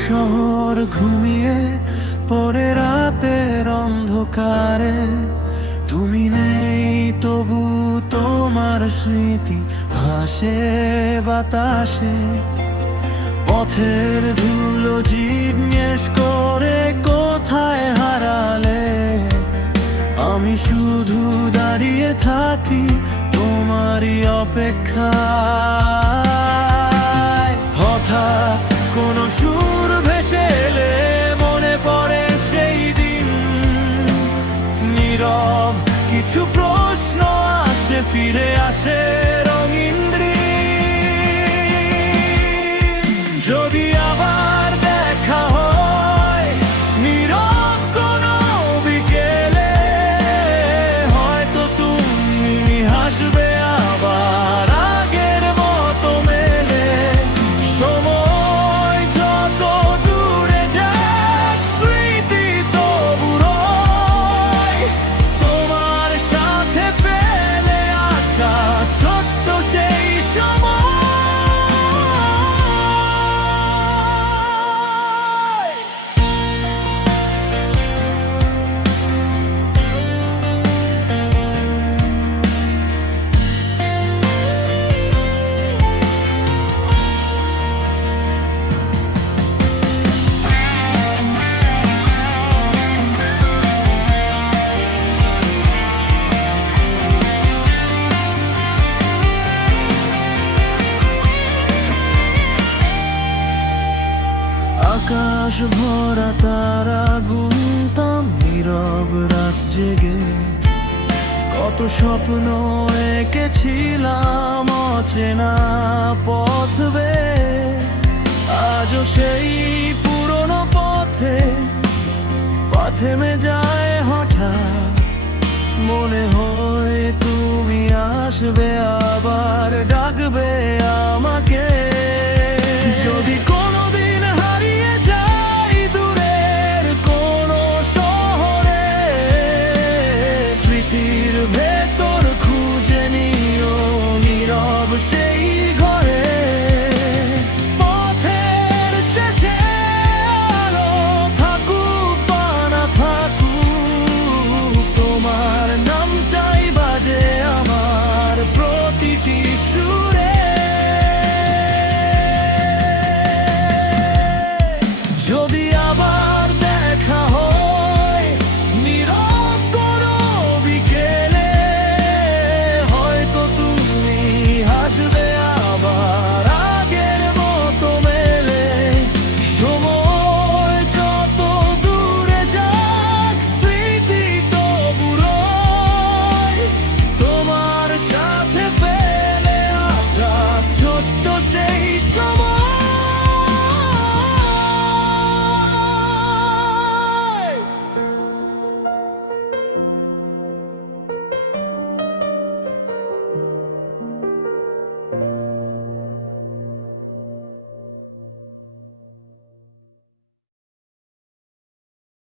শহর ঘুমিয়ে পরে রাতের অন্ধকারে, তুমি নেই তবু তোমার স্মৃতি ভাসে বাতাসে। পথের ধুলো জিজ্ঞেস করে কোথায় হারালে, আমি শুধু দাঁড়িয়ে থাকি তোমারই অপেক্ষায়। হঠাৎ কোনো সুর ভেসে এলে মনে পড়ে সেই দিন, নীরব কিছু প্রশ্ন আসে ফিরে আসে রঙিন দিন। যদি আবার দেখা হয় নীরব কোনো বিকেলে, হয়তো তুমি হাসবে আবার আগের মতো মেলে। সময় যত দূরে যাক স্মৃতি তবু রয়, তোমার সাথে ফেলে আসা ছোট্ট সেই সময়। আকাশ ভরা তারা গুনতাম নীরব রাত জেগে, কত স্বপ্ন এঁকেছিলাম অচেনা পথ বেয়ে। আজও সেই পুরনো পথে পা থেমে যায় হঠাৎ, মনে হয় তুমি আসবে আবার ডাকবে